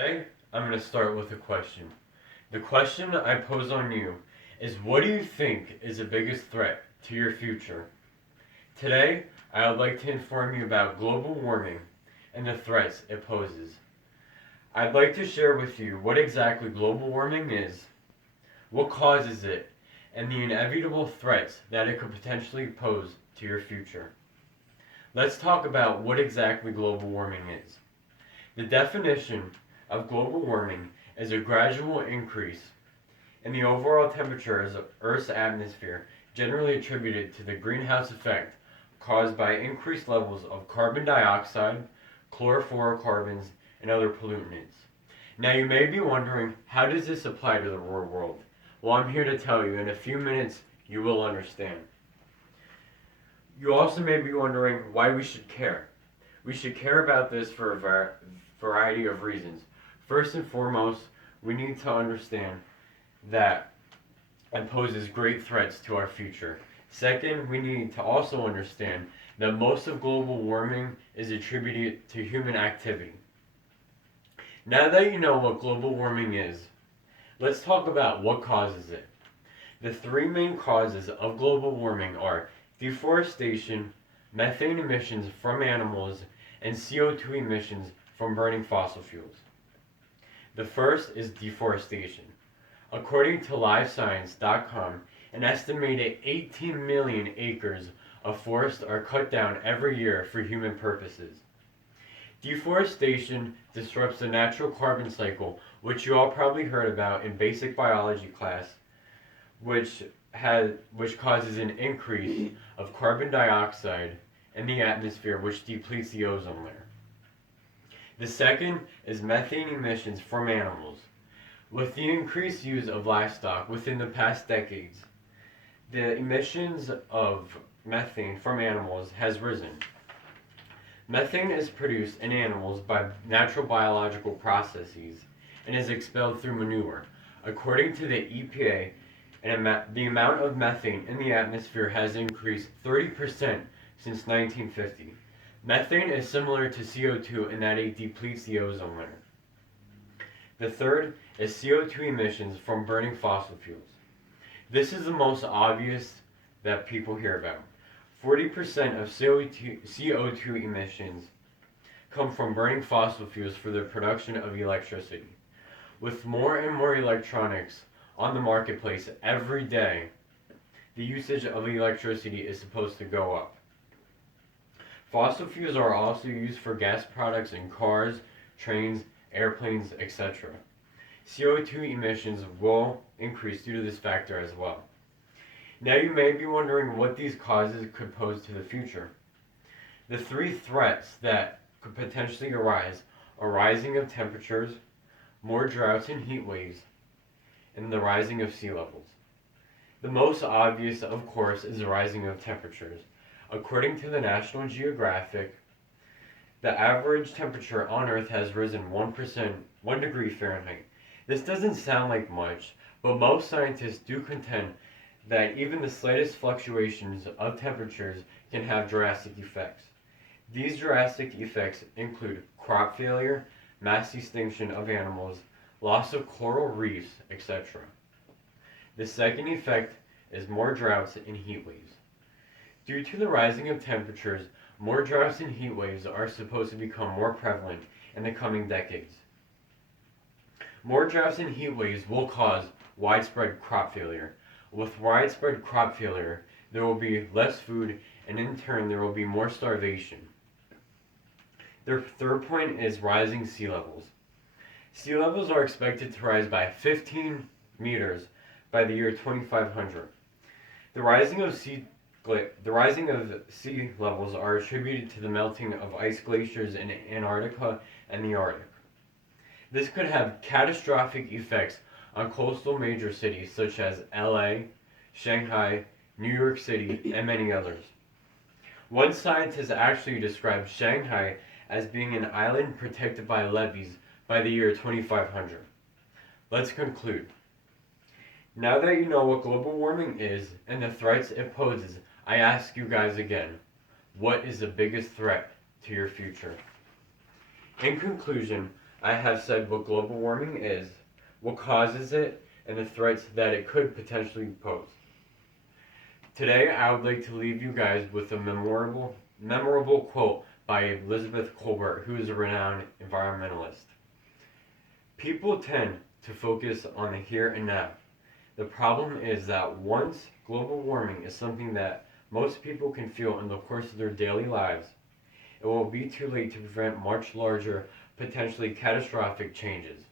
Today, I'm going to start with a question. The question I pose on you is, what do you think is the biggest threat to your future? Today, I would like to inform you about global warming and the threats it poses. I'd like to share with you what exactly global warming is, what causes it, and the inevitable threats that it could potentially pose to your future. Let's talk about what exactly global warming is. The definition of global warming is a gradual increase in the overall temperature of Earth's atmosphere, generally attributed to the greenhouse effect caused by increased levels of carbon dioxide, chlorofluorocarbons, and other pollutants. Now you may be wondering, how does this apply to the real world? Well, I'm here to tell you. In a few minutes, you will understand. You also may be wondering why we should care. We should care about this for a variety of reasons. First and foremost, we need to understand that it poses great threats to our future. Second, we need to also understand that most of global warming is attributed to human activity. Now that you know what global warming is, let's talk about what causes it. The three main causes of global warming are deforestation, methane emissions from animals, and CO2 emissions from burning fossil fuels. The first is deforestation. According to LiveScience.com, an estimated 18 million acres of forest are cut down every year for human purposes. Deforestation disrupts the natural carbon cycle, which you all probably heard about in basic biology class, which causes an increase of carbon dioxide in the atmosphere, which depletes the ozone layer. The second is methane emissions from animals. With the increased use of livestock within the past decades, the emissions of methane from animals has risen. Methane is produced in animals by natural biological processes and is expelled through manure. According to the EPA, the amount of methane in the atmosphere has increased 30% since 1950. Methane is similar to CO2 in that it depletes the ozone layer. The third is CO2 emissions from burning fossil fuels. This is the most obvious that people hear about. 40% of CO2 emissions come from burning fossil fuels for the production of electricity. With more and more electronics on the marketplace every day, the usage of electricity is supposed to go up. Fossil fuels are also used for gas products in cars, trains, airplanes, etc. CO2 emissions will increase due to this factor as well. Now you may be wondering what these causes could pose to the future. The three threats that could potentially arise are rising of temperatures, more droughts and heat waves, and the rising of sea levels. The most obvious, of course, is the rising of temperatures. According to the National Geographic, the average temperature on Earth has risen 1 degree Fahrenheit. This doesn't sound like much, but most scientists do contend that even the slightest fluctuations of temperatures can have drastic effects. These drastic effects include crop failure, mass extinction of animals, loss of coral reefs, etc. The second effect is more droughts and heat waves. Due to the rising of temperatures, more droughts and heat waves are supposed to become more prevalent in the coming decades. More droughts and heat waves will cause widespread crop failure. With widespread crop failure, there will be less food, and in turn, there will be more starvation. The third point is rising sea levels. Sea levels are expected to rise by 15 meters by the year 2500. The rising of sea levels are attributed to the melting of ice glaciers in Antarctica and the Arctic. This could have catastrophic effects on coastal major cities such as LA, Shanghai, New York City, and many others. One scientist actually described Shanghai as being an island protected by levees by the year 2500. Let's conclude. Now that you know what global warming is and the threats it poses, I ask you guys again, what is the biggest threat to your future? In conclusion, I have said what global warming is, what causes it, and the threats that it could potentially pose. Today, I would like to leave you guys with a memorable quote by Elizabeth Colbert, who is a renowned environmentalist. People tend to focus on the here and now. The problem is that once global warming is something that most people can feel in the course of their daily lives, it will be too late to prevent much larger, potentially catastrophic changes.